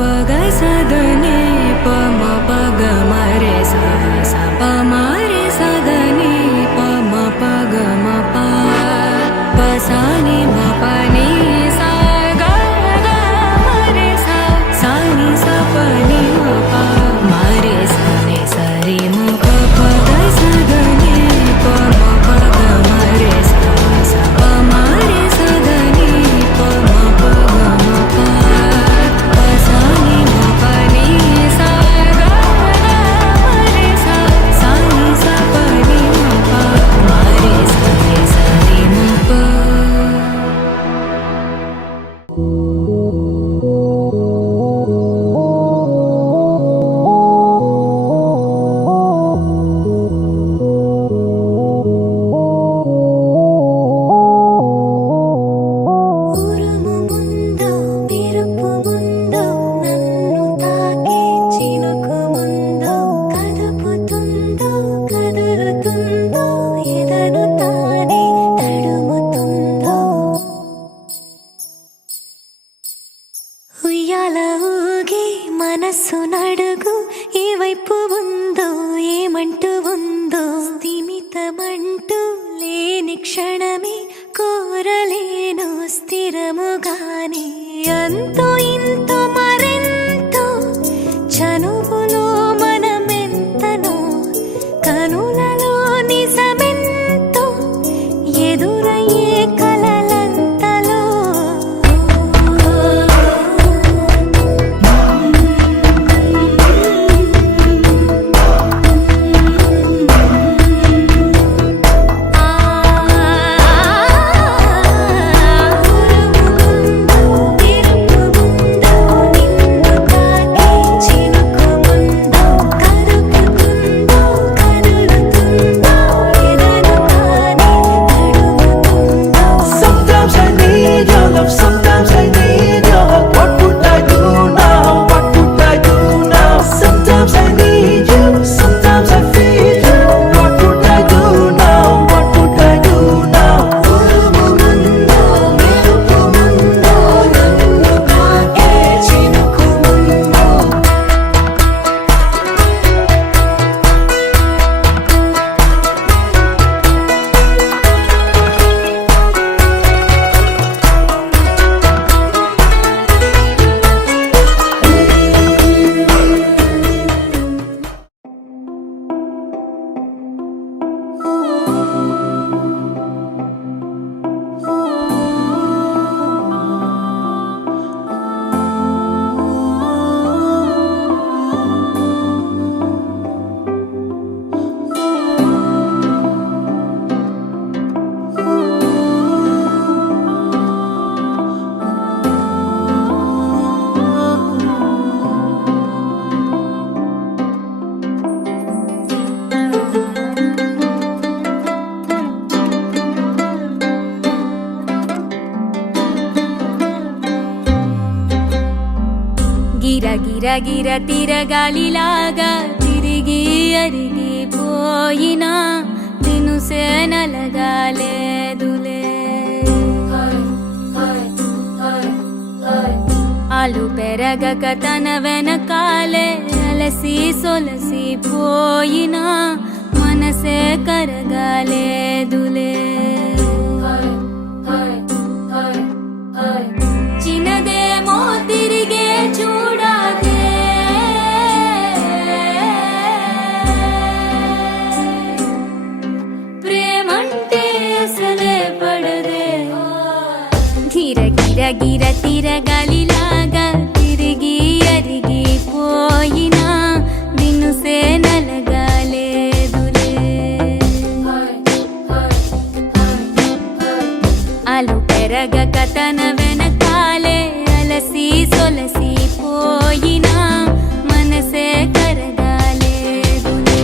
పగ సదని పమ పగ మరే సా సా ప మరే సదని పమ పగ మ ప ప సా ని మ ప ని సా గ గ మరే సా సా ని సా ప ని మ ప మరే సా ని సా రి మ ప పగ సదని పమ పగ మరే సా సా ప మరే సదని పమ పగ మ ప ప సా ని మ ప ని సా గ గ మరే సా సా ని సా ప ని మ ప మరే సా ని సా రి మ ప ఉరుము ముందు మెరుపు ముందు నన్ను తాకే చినుకు ముందు కదుపుతుందో కదులుతుందో ఎదను తానే తడుముతుందో ఉయ్యాల ఊగి మనస్సు నడుగు ఏ వైపు ఉందో ఏమంటూ ఉందో స్థిమితమంటూ లేని క్షణమే కోరలేను స్థిరముగానే అంతో ఇంతో మరెంతో చనువులో మనమెంతనో కనులలో నిజమెంతో ఎదురయ్యే కలలంతలో Sometimes I need your love, sometimes I need your hug. What would I do now? What would I do now? Sometimes I need you, sometimes I feel you. What would I do now? What would I do now? ఉరుము ముందు మెరుపు ముందు నన్ను తాకే చినుకు ముందు గిర గిర గిర తిరగాలిలాగా తిరిగి అరిగిపోయినా దినుసే నలగాలేదులే ఆలు పెరగక తన వెనకాలే అలసి సొలసి పోయినా మనసే కరగాలేదులే చిన్నదేమో తిరిగే చూడాదే ప్రేమంటే అసలే పడదే గిర గిర గిర తిరగాలిలాగా తిరిగి అరిగిపోయినా దినుసే నలగాలేదులే ఆలు పెరగక తన వెనకాలే అలసి సొలసి పోయినా మనసే కరగాలేదులే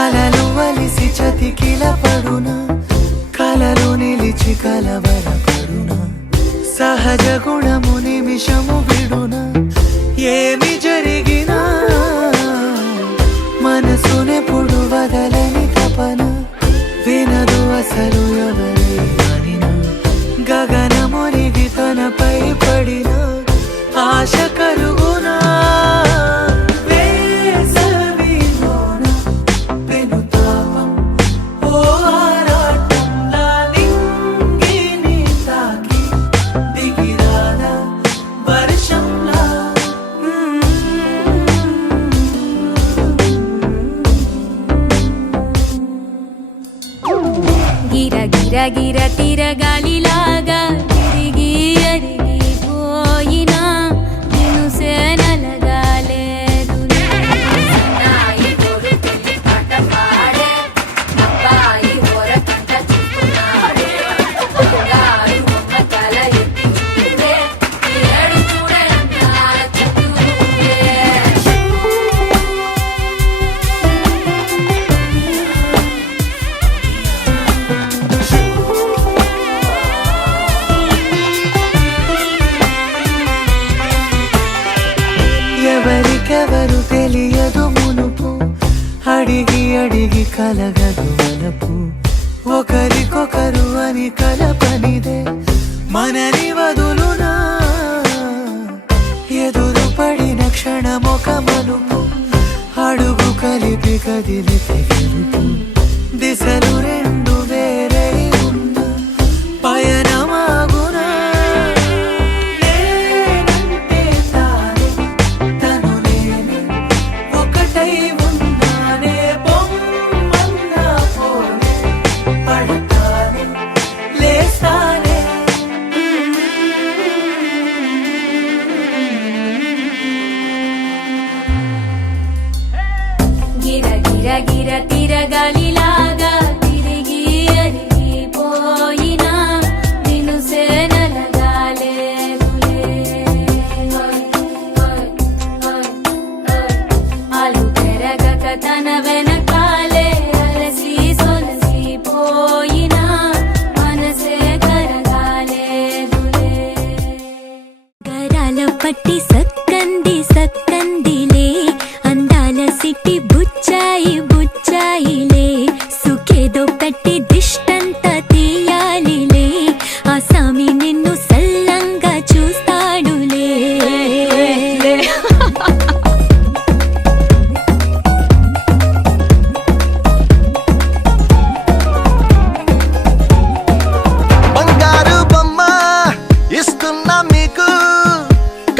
అలలు వలిసి చతికిల పడునా కలలు నిలిచి కలవరపడునా సహజ గుణము నిమిషము విడునా ఏమి జరిగినా మనసునెప్పుడు వదలని తపన వినదు అసలు ఎవరి అనిన గగనమునిగి తనపై పడిన ఆశ కలుగునా వేసవిలోన పెనుతాపం ఓ ఆరాటంలా నింగిని తాకి దిగిరాదా వర్షంలా గిర గిర గిర తిరగాలిలాగా తిరిగి అరిగిపోయినా నేను సేనలగాలేదు ఎవరికెవరు తెలియదు మునుపు అడిగి అడిగి కలగదు వలపు ఒకరికొకరు అని కలపనిదే మనని వదులునా ఎదురు పడిన క్షణమొక మలుపు అడుగు కలిపి కదిలితే గెలుపు దిశలు రెండు వేరే ఉన్న పయనమాగునా నేనంటే తానే తను నేనే ఒకటై ఉన్నానే బొమ్మన్నా పోనే పడతానే లేస్తానే గిర గిర గిర తిరగాలిలాగా తిరిగి అరిగిపోయినా నిన్ను సేనలగాలేదులే అలు పెరగక తన వెనకాలే అలసి సొలసిపోయినా మనసే కరగాలేదులే గరాల పట్టి సక్కంది సక్కందిలే అందాల సిట్టి బుచ్చాయి బుచ్చాయిలే సుఖేదో పెట్టి దిష్టంత తీయాలిలే ఆ సామి నిన్ను సల్లంగా చూస్తాడులే బంగారు బొమ్మ ఇస్తున్నా మీకు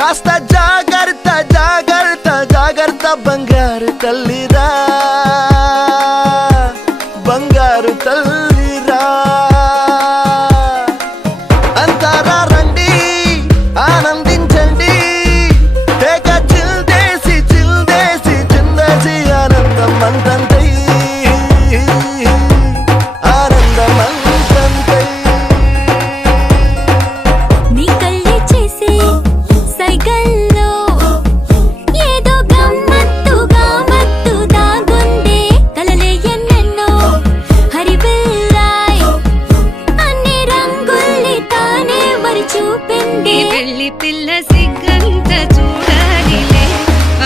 కాస్త జాగ్రత్త జాగ్రత్త జాగ్రత్త బంగారు తల్లిరా బంగారు తల్లిరా అంతారా రండి ఆనందించండి తెగ చిల్దేసి చిల్దేసి చిందేసి ఆనందం అంతంతై ఆనందం అంతంతై నీ కళ్ళే చేసే సైగల్లో ఏదో గమ్మత్తుగా మత్తు దాగుందే కలలే ఎన్నెన్నో హరిబిల్లాయ్ అన్ని రంగుల్ని తానే మరి చూపింది వెళ్ళి పిల్ల సిగ్గంత చూడాలిలే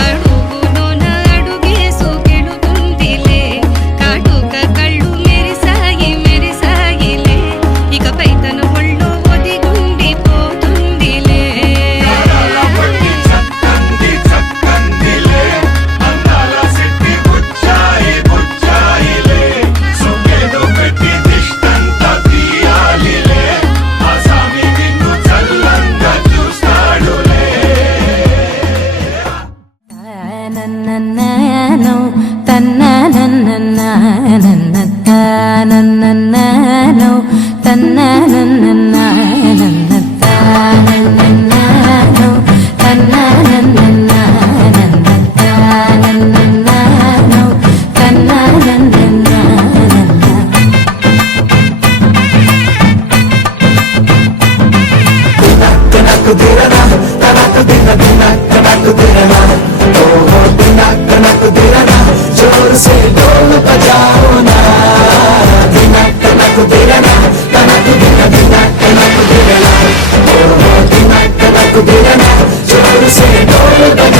అడుగులోన అడుగేసుకెళుతుందిలే కాటుక కళ్ళు మెరిసాయి మెరిసాయిలే ఇకపై తన ఒళ్ళో ఒదిగుండిపోతుందిలే చక్కంది చక్కందిలే అందాల సిట్టి బుచ్చాయి బుచ్చాయిలే సుఖేదో పెట్టి దిష్టంత తీయాలిలే ఆ సామి నిన్ను చల్లంగా చూస్తాడులే నన్నన్ననో తన్ననన్ననన్నన్నన్ననో తన్ననన్ననన్నన్నన్ననో తన్ననన్ననన్నన్నన్ననో తన్ననన్ననన్నన్న కనకు దిరనా కనకు దిన దిన కనకు దిరనా ఓహో దిన కనకు దిరనా జోర్ సే ढोल बजाओ ना దిన కనకు దిరనా కనకు దిన దిన కనకు దిరనా ఓహో దిన కనకు దిరనా జోర్ సే ढोल बजाओ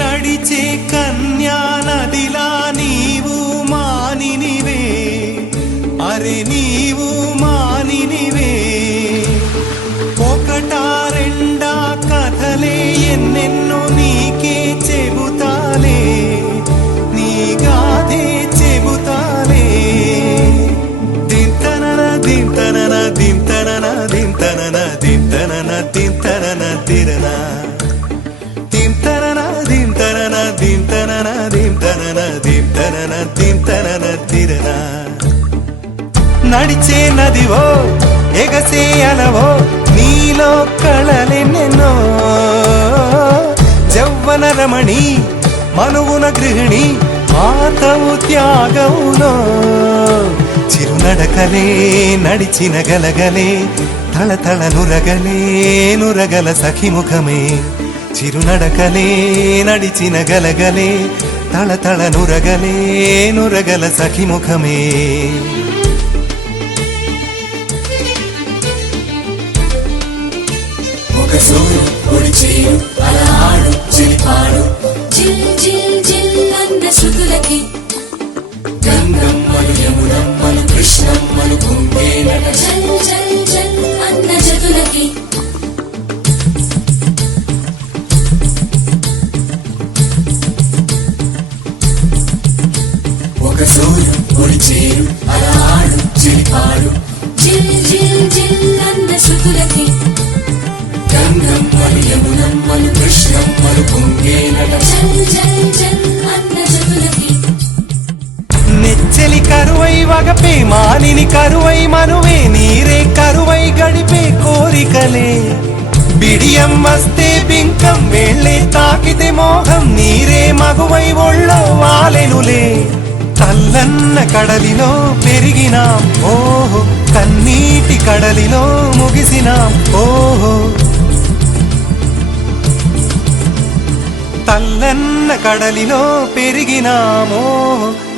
నడిచే కన్యా నదిలా నీవు మానినివే, అరే నీవు మానినివే. ఒకటా రెండా కథలే ఎన్నెన్నో నీకే చెబుతాలే, నీ గాథే చెబుతాలే. దింతనన దింతనన దింతనన దింతనన దింతనన దింతనన తిరనా నడిచే నదివో ఎగసే అలవో నీలో కళలెన్నెన్నో. జవ్వన రమణి మనువున గృహిణి మాతవు త్యాగములో. చిరునడకలే నడిచిన గలగలే తళతళ నురగలే నురగల సఖిముఖమే. చిరునడకలే నడిచిన గలగలే తళతళ నురగలే నురగల సఖిముఖమే. ఒక సూర్యు పొడిచేయు అలహాడు నెచ్చలి కరువై వగపే మానిని కరువై మనువే నీరే కరువై గడిపే కోరికలే బిడియం వస్తే బింకం వెళ్ళే తాకితే మోహం నీరే మగువై ఒళ్ళో వాలెనులే తల్లన్న కడలిలో పెరిగినాం ఓహో కన్నీటి కడలిలో ముగిసినాం ఓహో తల్లన్న కడలిలో పెరిగినామో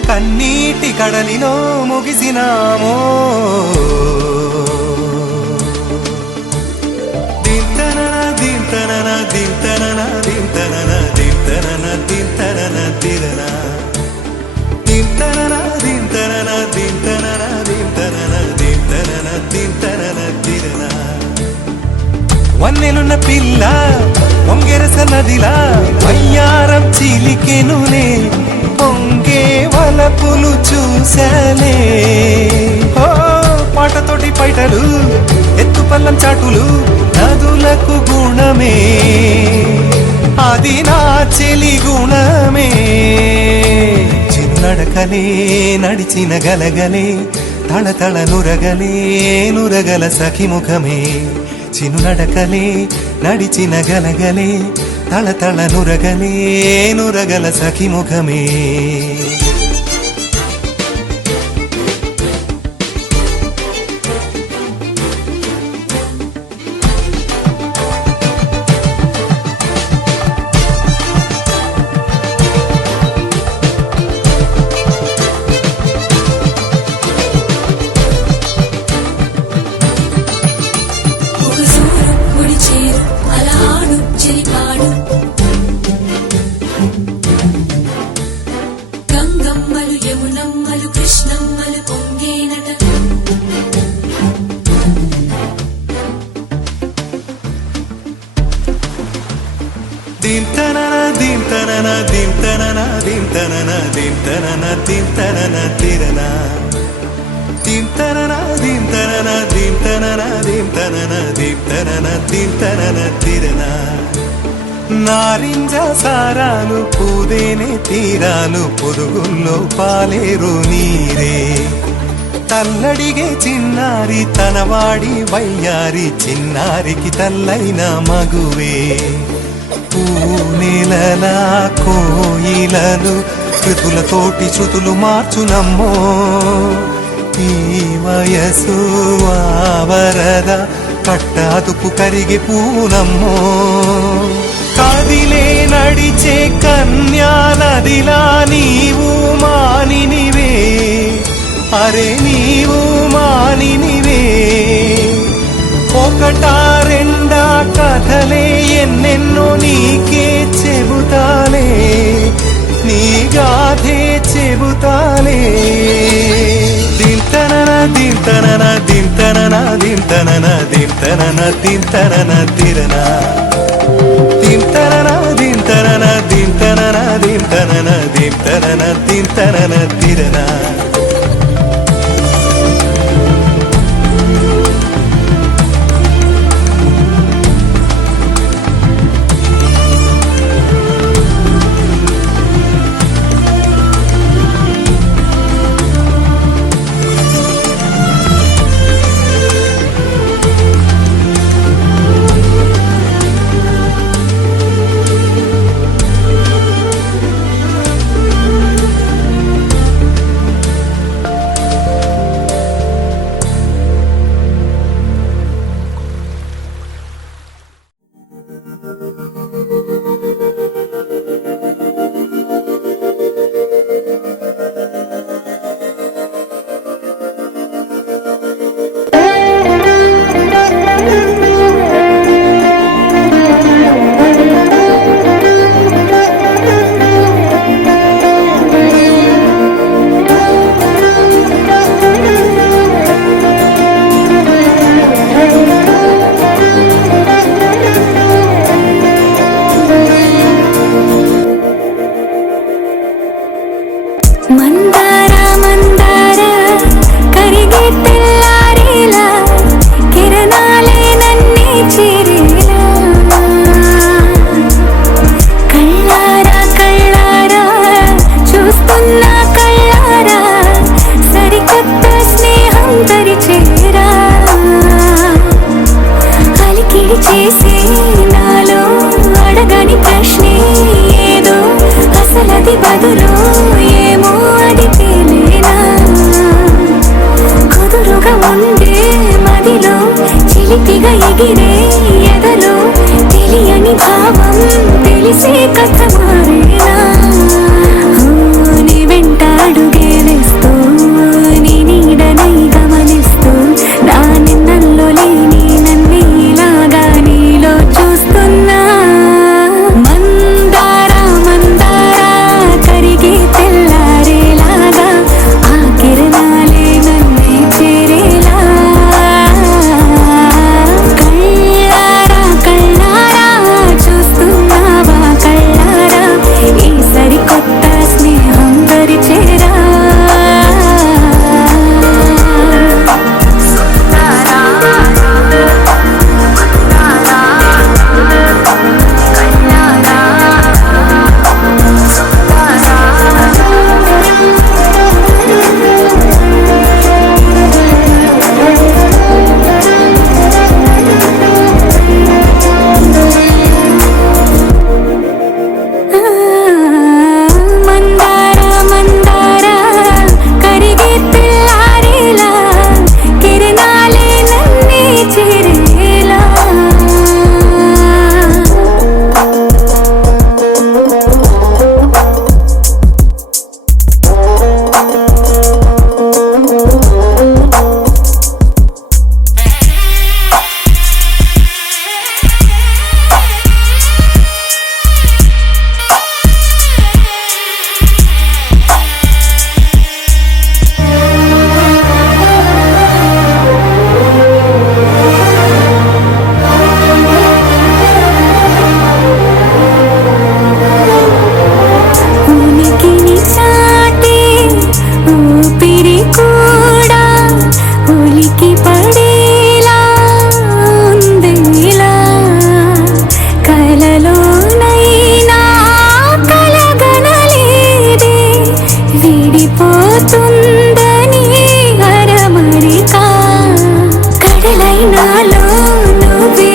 కన్నీటి కడలిలో ముగిసినామో దింతనన దింతనన దింతనన దింతనన దింతనన దింతనన తిరన దింతనన దింతనన దింతనన దింతనన దింతనన దింతనన తిరన వన్నెలున్న పిల్ల పొంగెరస నదిలా వయ్యారం చిలికెనులే పొంగే వలపులు చూశానే ఓ పాటతోటి పైటలు ఎత్తు పల్లం చాటులు నదులకు గుణమే అది నా చెలి గుణమే చిన్నడకలే నడిచిన గలగలే తళతళ నురగలే నురగల సఖిముఖమే చినునడకలే నడిచిన గలగలే తళతళ నురగలే నురగల సఖిముఖమే గంగమ్మలు యమునమ్మలు కృష్ణమ్మలు పొంగేనట దింతనన దింతనన దింతనన దింతనన దింతనన దింతనన తిరన దింతనన దింతనన దింతనన దింతనన దింతనన దింతనన తిరన నారింజ సారాలు పూదేనే తీరాలు పొదుగుల్లో పాలేరు నీరే తల్లడిగే చిన్నారి తనవాడి వయ్యారి చిన్నారికి తల్లైన మగువే పూనెలలా కోయిలలు కృతులతోటి శృతులు మార్చునమ్మో ఈ వయసు ఆవరద కట్టాదుపు కరిగి పూనమ్మో కదిలే నడిచే కన్యానదిలా నీవు మానినివే అరే నీవు మానినివే ఒకటా రెండా కథలే ఎన్నెన్నో నీకే చెబుతాలే నీ గాథే చెబుతాలే దింతనన దింతనన దింతనన దింతనన దింతనన దింతనన తిరన దింతనన దింతనన దింతనన దింతనన దింతనన దింతనన తిరన కళ్ళారా అది బదులు ఏమో అది తేలేనా కుదురుగా ఉండే మదిలో చిలిపిగా ఎగిరే ఎదలో తెలియని భావం తెలిసే కథ మారేనా నీ వెంట అడుగే వేస్తూ నీ నీడనై గమనిస్తూ నా నిన్నల్లో లేని నన్ను ఇలాగా నీలో చూస్తున్నా మందారా మందారా కరిగి తెల్లారేలాగా ఆ కిరణాలే నన్నే చేరేలా కళ్ళారా కళ్ళారా చూస్తున్నావా కళ్ళారా ఈ సరికొత్త స్నేహం పరిచేరా మందారా మందారా కరిగి తెల్లారేలా కిరణాలే నన్నే చేరేలా ఉనికిని చాటే ఊపిరి కూడా ఉలికి పడేలా ఉందిలా కలలోనైనా కలగనలేదే విడిపోతుందని అరమరిక కడలైనాలో నువ్వే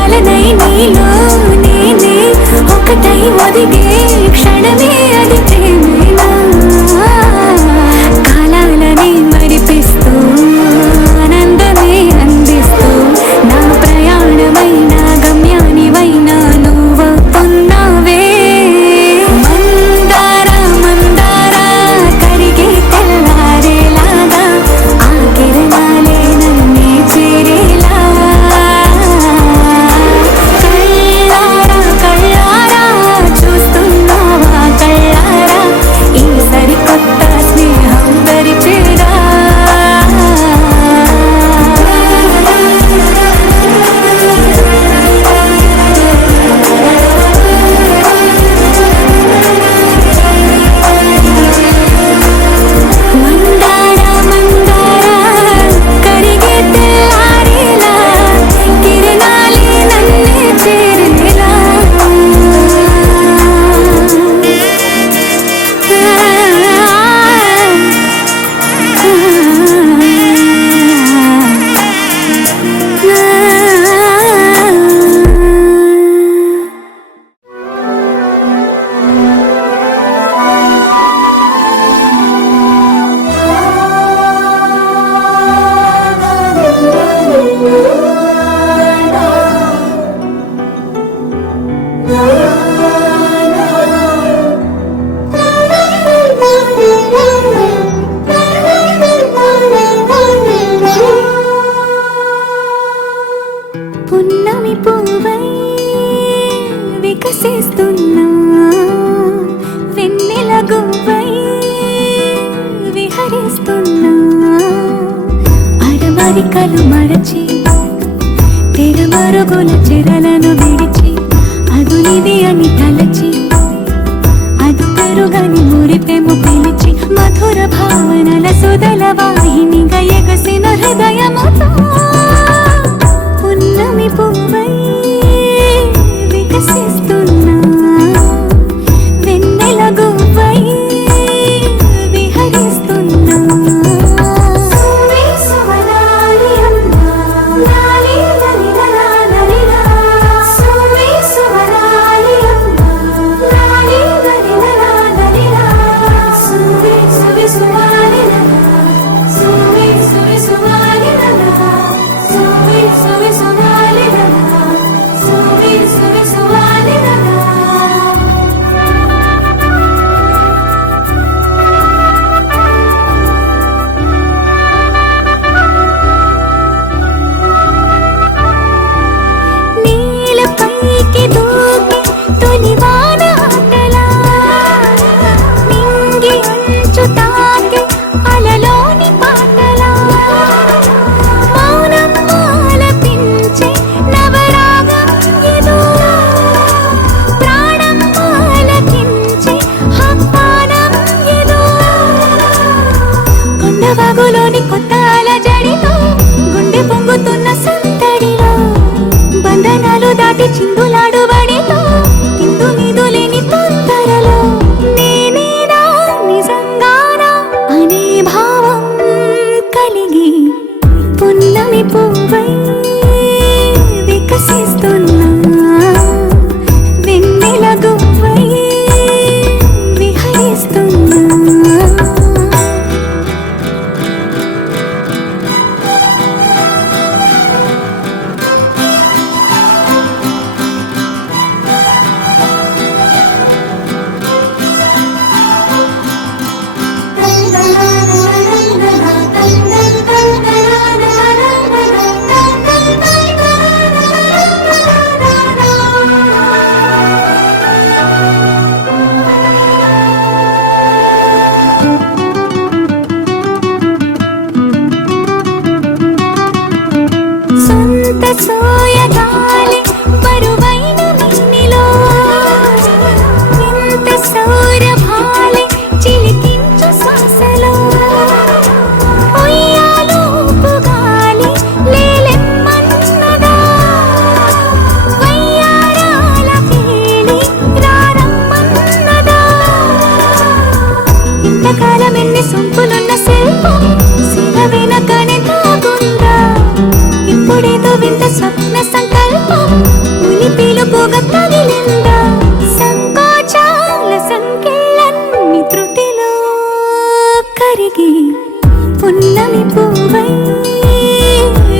అలనై నీలో నేనే ఒకటై ఒదిగే క్షణమే అది ప్రేమేనా కాలాలని మరిపిస్తూ ఆనందమే అందిస్తూ నా ప్రయాణమైన గమ్యానివైనా నువ్వవుతున్నావే మందారా మందారా కరిగే తెల్లారేలాగా ఆ కిరణాలే నన్నే చేరేలా కళ్ళారా కళ్ళారా చూస్తున్నావా కళ్ళారా ఈ సరికొత్త స్నేహం పరిచేరా మందారా మందారా కరిగే తెల్లారేలా కిరణాలే నన్నే చేరేలా పున్నమి పువ్వై వికసిస్తున్నా వెన్నెల గువ్వై విహరిస్తున్నా అరమరికలు మరచి తెరమరుగుల చెరలను విడిచి అదునిది అని తలచి అది పెరుగని మురిపెము పిలిచి మధుర భావనల సుదల వాహినిగా ఎగసిన హృదయముతో పున్నమి పువ్వై వికసిస్తున్నా వెన్నెల గువ్వై విహరిస్తున్నా సువనాలి అమ్మా సంకెళ్ళన్ని త్రుటిలో కరిగి పున్నమి పువ్వై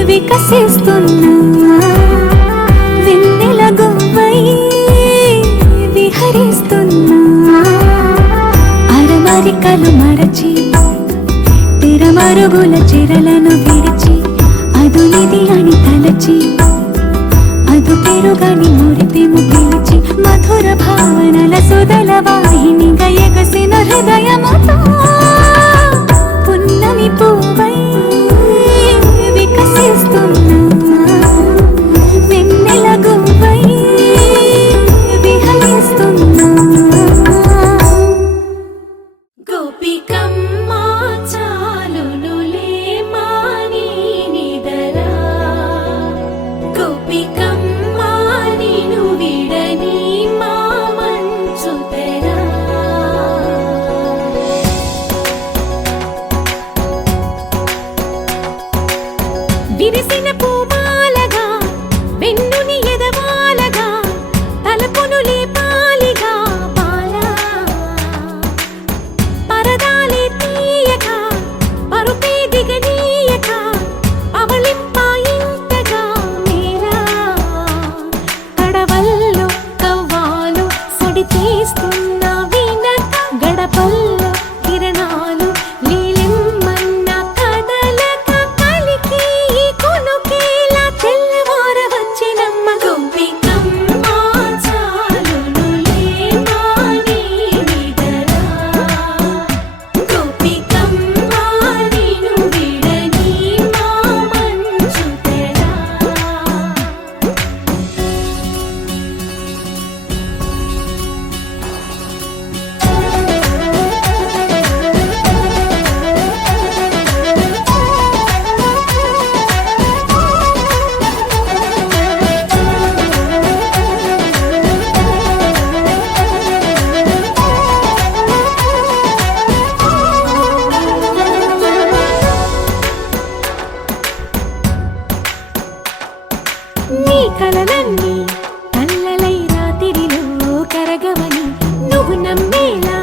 వికసిస్తున్నా వెన్నెల గువ్వై విహరిస్తున్నా అరమరికలు మరచి తిరమరుగుల చిరలను విరిచి అదునిది అని తలచి అదు పెరుగని మురిపెము పిలిచి మధుర భావనల సుదల వాహినిగా ఎగసిన హృదయముతో పున్నమి పువ్వై వికసిస్తున్నా వెన్నెల గువ్వై విహరిస్తున్నా గోపికమ్మ చాలునులే మాని నిదరా గోపికమ్మ నిను విడని మా మంచు తెరా విరిసిన పూమాలగా వెన్నుని ఎదవాలగా తలపును లేపాలిగా బాలా పరదాలే తీయక పరుపే దిగనీయక అవళింపాయింతగా మేరా కడవల్లో కవ్వాలు సడి చేస్తున్న వీణత గడపల్లో కిరణాలు లీలిమ్మన్న కదలక కలికి ఈ కొనుకేలా తెల్లవార వచ్చినమ్మ గోపికమ్మ చాలునులే మాని నిదరా గోపికమ్మ నిను విడని మా మంచు తెరా నీ కలలన్నీ కల్లలై రాత్రిలో కరగవని నువ్వు నమ్మేలా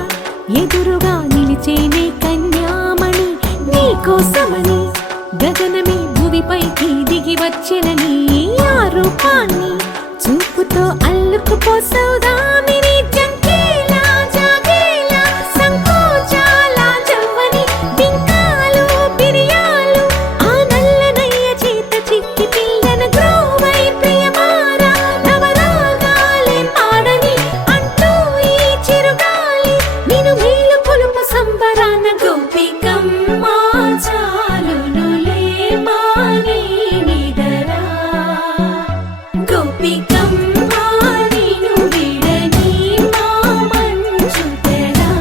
ఎదురుగా నిలిచేనే కన్యామణి నీ కోసమని గగనమే భువిపైకి దిగి వచ్చినని ఆ రూపాన్ని చూపుతో అల్లుకుపోసౌదామిని జంకేలా జాగేలా సంకోచాల జవ్వని బింకాలు బిరియాలు ఆ నల్లనయ్య చేత చిక్కి పిల్లన గ్రోవై ప్రియమారా నవరాగాలే పాడని అంటూ ఈ చిరుగాలి నిను మేలు కొలుపు సంబరాన గోపికమ్మ చాలునులే మాని నిదరా గోపికమ్మ నిను విడని మా మంచు తెరా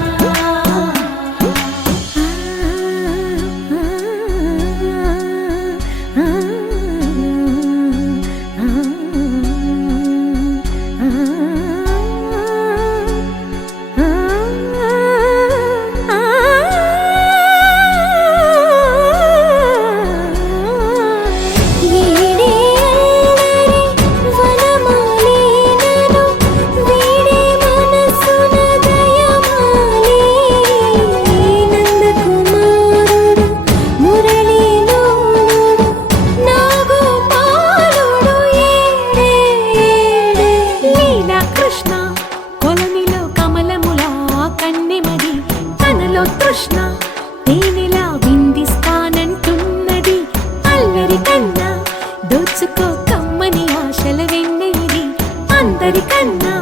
తృష్ణ తేనెలా విందిస్తానంటున్నది అల్లరి కన్నా దోచుకో కమ్మని ఆశల వెన్నెయిది అందరికన్నా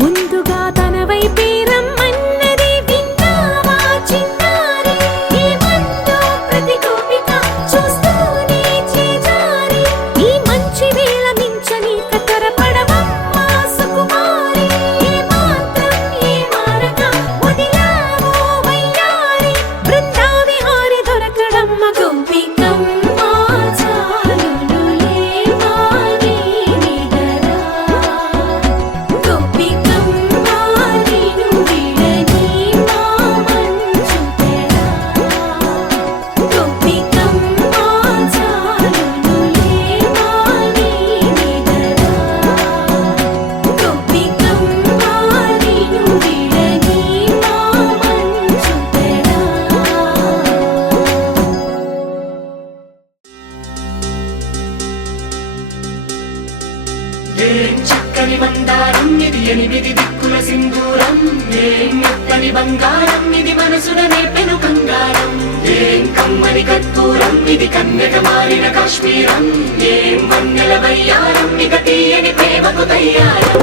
ముందుగా తన వైపే రమ్మన్నది విన్నావా చిన్నారి ఏమందో ప్రతి గోపిక చూస్తూనే చేజారి ఈ మంచి వేళ మించని కతరపడవమ్మా సుకుమారి ఏ మాత్రం ఏ మారక వదిలావో వయ్యారి మెత్తని బంగారం ఇది మనసున నేపెను బంగారం ఏం కమ్మని కర్పూరం ఇది కన్యక మారిన కాశ్మీరం ఏం వన్నెల వయ్యారం ఇక తీయని ప్రేమకు తయ్యారం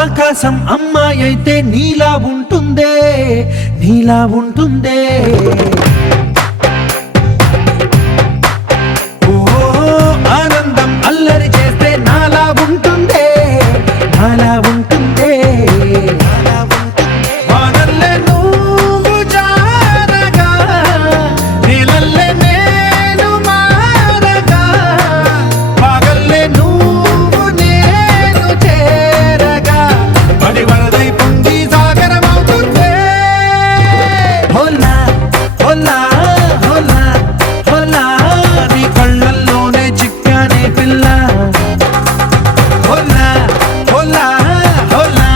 ఆకాశం అమ్మాయి అయితే నీలా ఉంటుందే నీలా ఉంటుందే ఓ ఆనందం అల్లరి చేస్తే నాలా ఉంటుందే నాలా ఉంటుందే వానల్లే నువ్వు జారగా నీలల్లే నేను మారగా పగల్లే నువ్వు నేను చేరగా పడి వరదై పొంగి సాగరమవుతుందే హోలా హోలా హోలా హోలా నీ కళ్ళల్లోనే చిక్కానే పిల్ల హోలా హోలా హోలా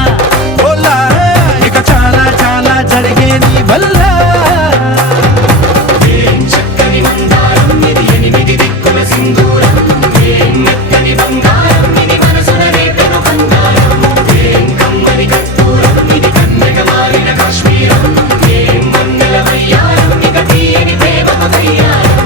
హోలా ఇక చాలా చాలా జరిగే నీ వల్ల ఏం చక్కని మందారం ఇది ఎనిమిది దిక్కుల సింధూరం ఏం మెత్తని బంగారం ఇది మనసున నేపెను బంగారం ఏం కమ్మని కర్పూరం ఇది కన్యక మారిన కాశ్మీరం ఏం వన్నెల వయ్యారం ఇక తీయని ప్రేమకు తయ్యారం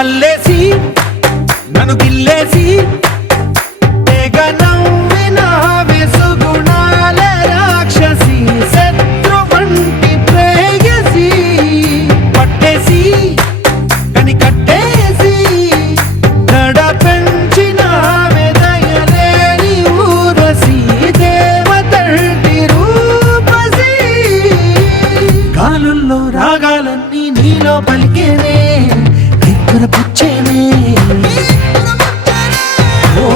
అల్లేసి నన్ను గిల్లేసి తెగ నవ్విన వెసుగుణాల రాక్షసి శత్రువంటి ప్రేయసి పట్టేసి కని కట్టేసి దడ పెంచిన దయలేని ఊరసి దేవతంటి రూపసి గాలుల్లో రాగాలన్నీ నీలో పలికేనే పుచ్చేనే ఓ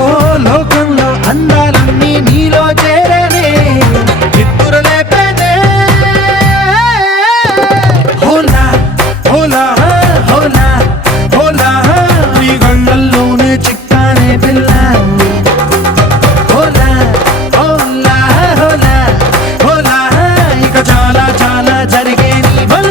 లోకంలో అందాలన్నీ నీలో చేరనే చిత్తుర లేపేనే హోలా హోలా హోలా హోలా నీ గళ్ళల్లోనే చిక్కానే పిల్ల హోలా హోలా హోలా హోలా ఇక చాలా చాలా జరిగే నీ వల్ల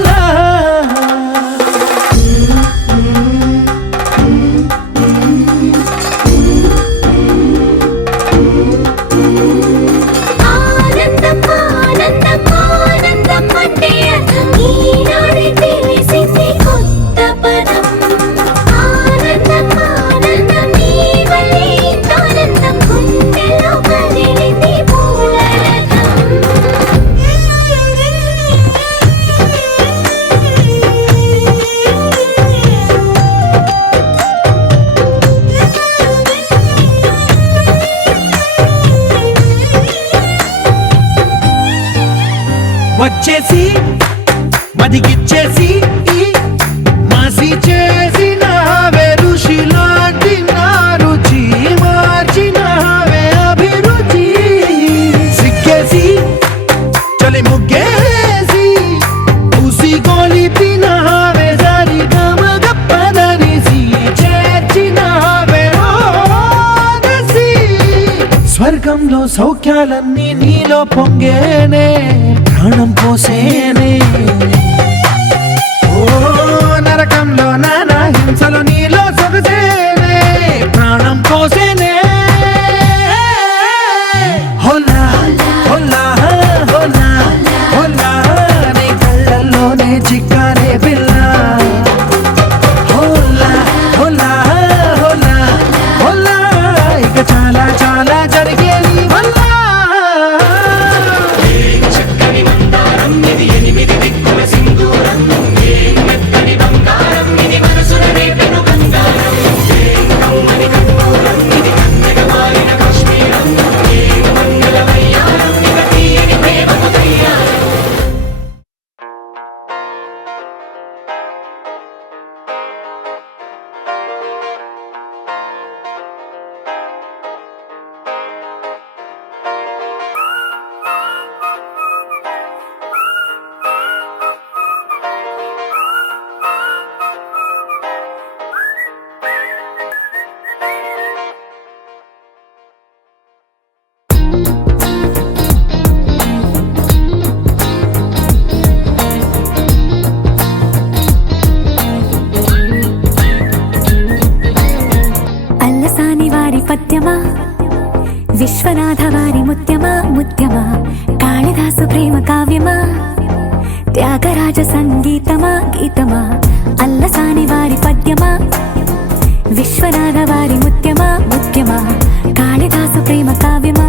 ఆనందం ఆనందం ఆనందం అంటే అర్థం ఈనాడే తెలిసింది కొత్త పదం ఆనందం ఆనందం నీ వల్లే ఇంత ఆనందం గుండెలో కదిలింది పూలరథం వచ్చేసి మదిగిచ్చేసి మాసి చేసిన ఋషి లాంటి నా రుచి మార్చినవే అభిరుచి సిగ్గేసి చలి ముగ్గేసి ఉసి గోలిపినవే సరి గమగప్పదనిసి చేర్చినవే ఓదసి స్వర్గంలో సౌఖ్యాలన్నీ నీలో పొంగేనే ప్రాణం పోసేనే ఓ నరకంలో నానా హింసలు నీలో సొగసేనే ప్రాణం పోసేనే హోలా హోలా హోలా హోలా నీ కళ్ళల్లోనే చిక్కానే పిల్ల హోలా హోలా హోలా హోలా ఇక చాలా చాలా జరిగే నీ వల్ల చక్కని మందారం ఇది ఎనిమిది దిక్కుల సింధూరం ఏం మెత్తని బంగారం ఇది మనసు విశ్వనాథ వారి ముత్యమా ముత్యమా కాళిదాసు ప్రేమ కావ్యమా త్యాగరాజ సంగీతమా గీతమా అల్లసాని వారి పద్యమా విశ్వనాథ వారి ముత్యమా ముత్యమా కాళిదాసు ప్రేమ కావ్యమా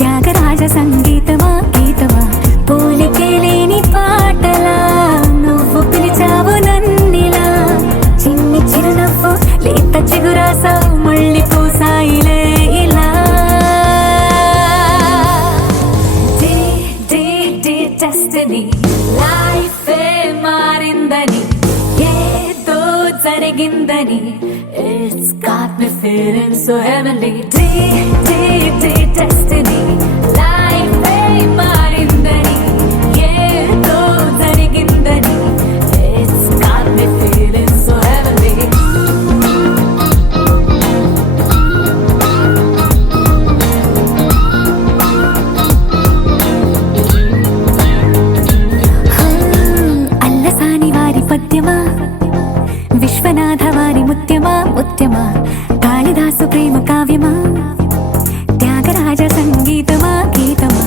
త్యాగరాజ సంగీతమా గీతమా పోలికే లేని పాటలా నువ్వు పిలిచావు నన్నిలా చిన్ని చిరునవ్వు లేత చిగురాసావు మళ్ళీ పూసాయిలే ఇలా డెస్టినీ లైఫ్ మారిందని ఏదో జరిగిందని It's got me feeling so heavenly destiny life మారిందని ఏదో జరిగిందని It's got me feeling so heavenly Allasani వారి పద్యమా విశ్వనాథ వారి ముత్యమా ముత్యమా కాళిదాసు ప్రేమ కావ్యమా త్యాగరాజ సంగీతమా గీతమా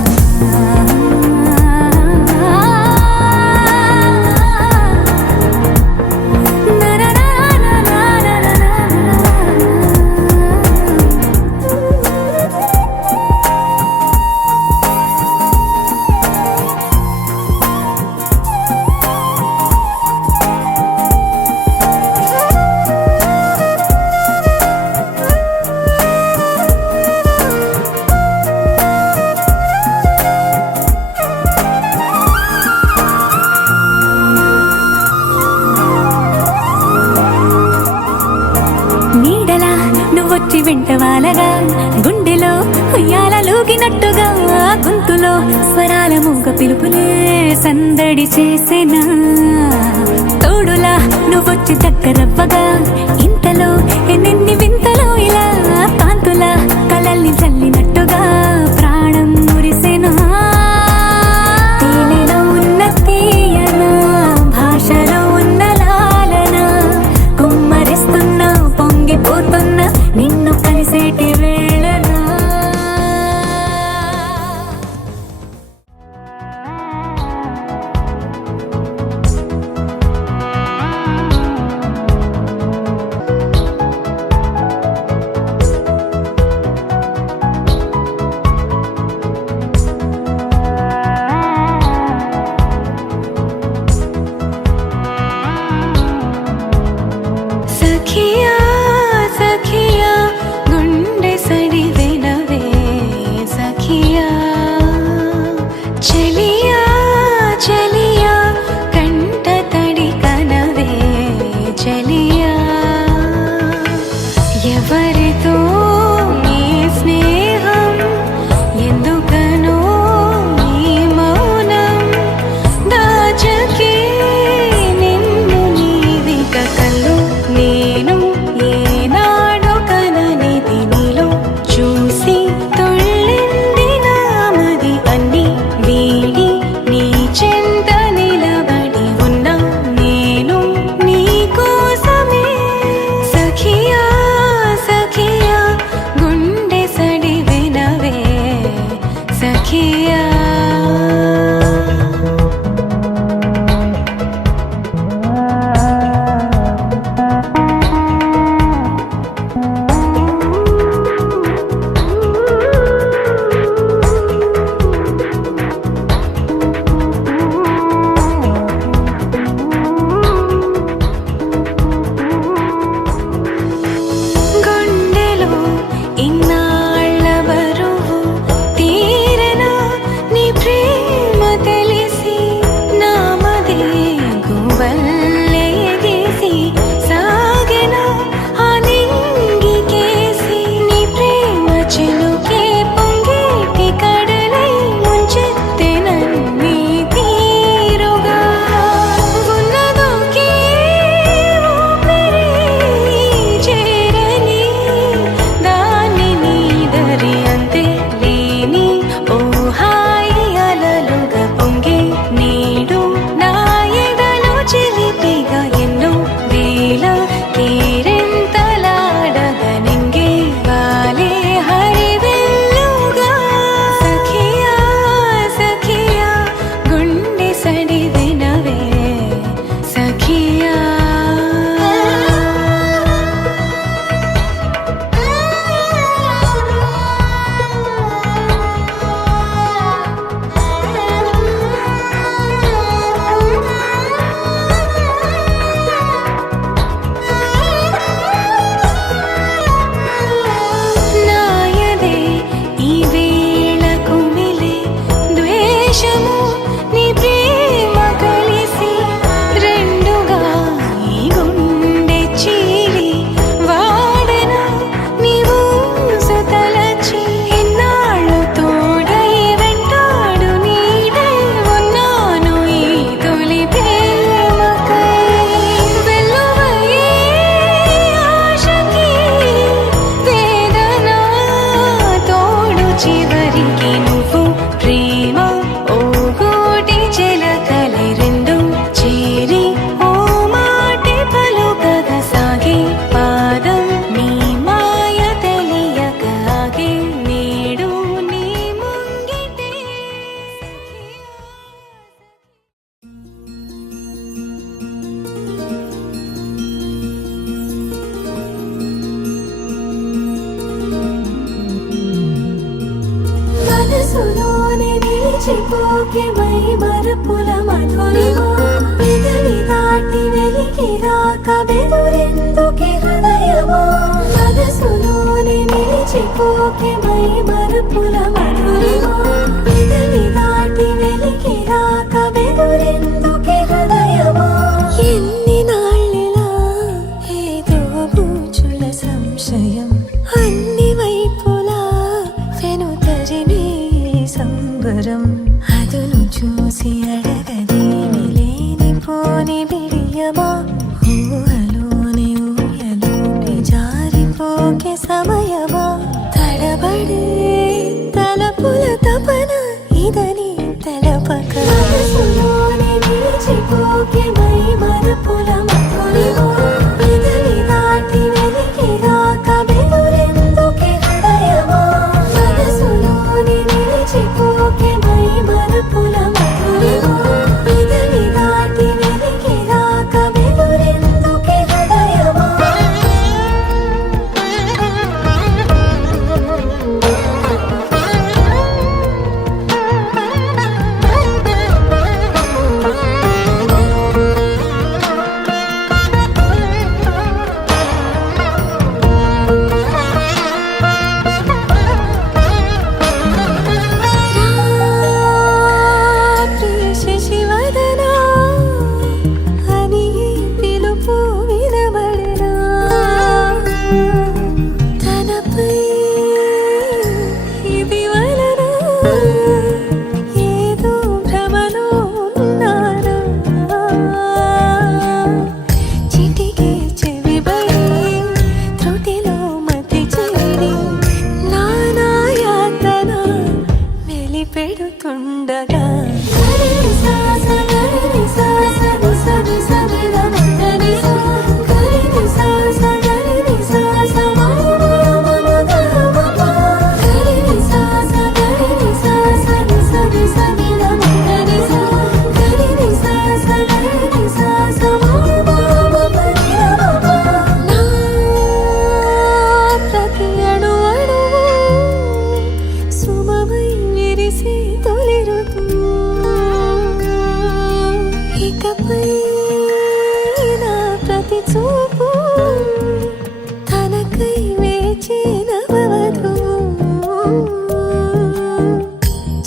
నీడలా నువ్వొచ్చి వెంటవాలగా గుండెలో ఉయ్యాలూగినట్టుగా గొంతులో స్వరాల మూగ పిలుపులే సందడి చేసేనా తోడులా నువ్వొచ్చి దగ్గరవ్వగా ఇంతలో ఎన్నెన్ని వింతలో ఇలా కాంతులా కలల్ని చల్లినట్టుగా ప్రాణం మురిసెనా తేనెలో ఉన్న తీయన భాషలో ఉన్న లాలన కుమ్మరిస్తున్నా పొంగిపోతున్నా నిన్ను కలిసేటి వేళనా మరిచిపోకే మై మరుపుల మధురిమా పెదవి దాటి వెలికి రాక బెదురెందుకే హృదయమా మనసులోనే నిలిచిపోకే మై మరుపుల మధురిమా పెదవి దాటి వెలికి రాక బెదురెందుకే హృదయమా ఎన్ని నాళ్ళిలా ఏదో బూచుల సంశయం అన్ని వైపులా వెనుతరినే సంబరం అదును చూసి అడగదేమి లేనిపోని బిడియమా ఊహలోని ఊయలోకి జారిపోకే సమయమా తడబడే తలపుల తపన ఇదని తెలపక మనసులోనే నిలిచిపోకే మై మరుపుల మధురిమా పెదవి దాటి వెలికి రాక బెదురెందుకే హృదయమా మనసులోనే నిలిచిపోకే మై మరుపుల మధురిమా పెదవి దాటి వెలికి రాక బెదురెందుకే హృదయమా శశివదనా అని పిలుపు వినబడినా తనపై ఇది వలన ఏదో భ్రమలో ఉన్నానా చిటికే చెవిబడి త్రుటిలో మతి చెడి నానాయాతన వెలిపెడుతుండగా ప్రతి అణు అణువు సుమమై విరిసి తొలి ఋతువు ఇకపై నా ప్రతి చూపు తనకై వేచి నవవధువు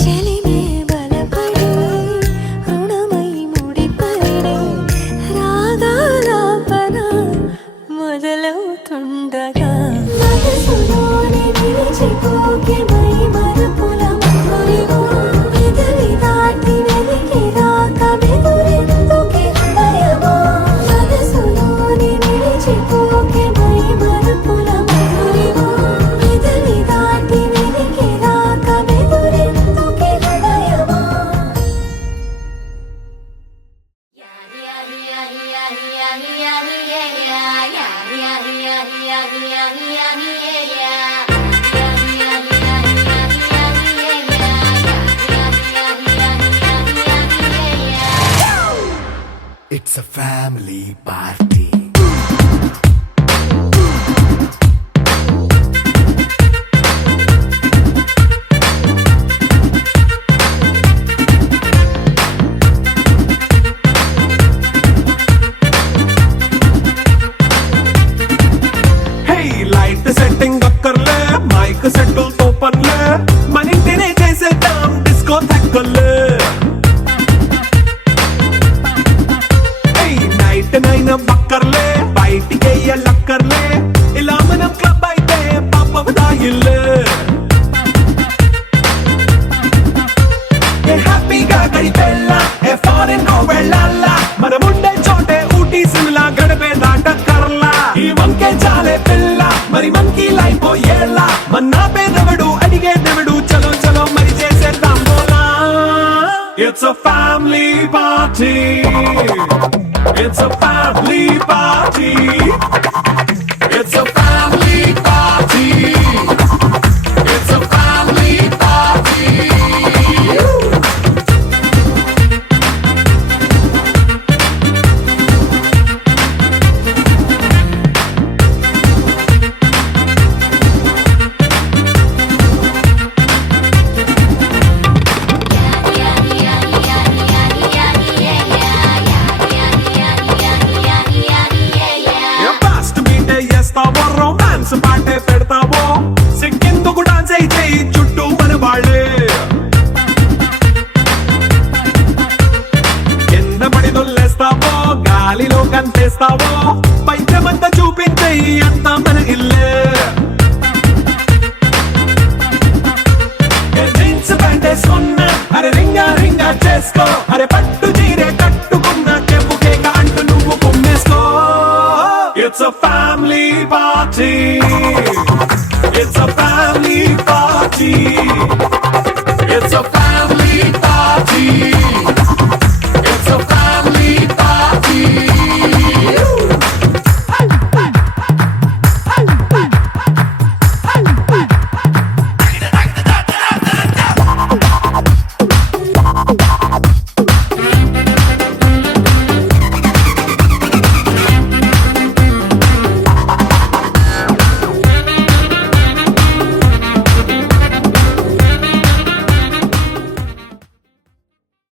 చెలిమే బలపడి రుణమై ముడిపడి రాగాలాపన మొదలవుతుండగా మనసులోనే నిలిచిపోకే మై మరుపుల మధురిమా పెదవి దాటి వెలికి రాక బెదురెందుకే హృదయమా మనసులోనే నిలిచిపోకే మై మరుపుల మధురిమా పెదవి దాటి వెలికి రాక బెదురెందుకే హృదయమా It's a family party. Hey, light setting అక్కర్లే మైక్ సెట్టుల్ తో పనులే మన ఇంటినే చేసేద్దాం డిస్కో థక్కర్లే నైట్ నైన్ బక్కర్లే బయటికి లక్కర్లే ఇలా మనం క్లబ్ అయితే పాప దాయిల్లే హ్యాపీగా గడిపెళ్ళ ఏ ఫారెన్ నో వెళ్ళాల మనం ఉండే చోటే ఊటీ సిమ్లా గడిపే దాటక్కర్లా ఈ వంకే చాలే పిల్ల మరి మనకి లైఫ్ ఏళ్ళ మన్నా పేదవడు అడిగేదెవడు చలో చలో మరి చేసేద్దాం బోలా it's a family party. It's a family party. It's a family party. It's a family party. Yeah, yeah, yeah. Dance పాటే పెడతావో సిగ్గెందుకు డాన్స్ అయితే చుట్టూ మన వాళ్ళే కింద పడి దొల్లేస్తావో గాలిలో కంటేస్తావో పైద్యమంతా చూపించే అంతా మన ఇల్లే జీన్స్ ప్యాంట్ వేసుకున్నా అరే రింగా రింగా చేసుకో అరే పట్టు చీరే కట్టుకున్న చెప్పు కేక అంటూ నువ్వు కుమ్మేసుకో it's a family party it's a family party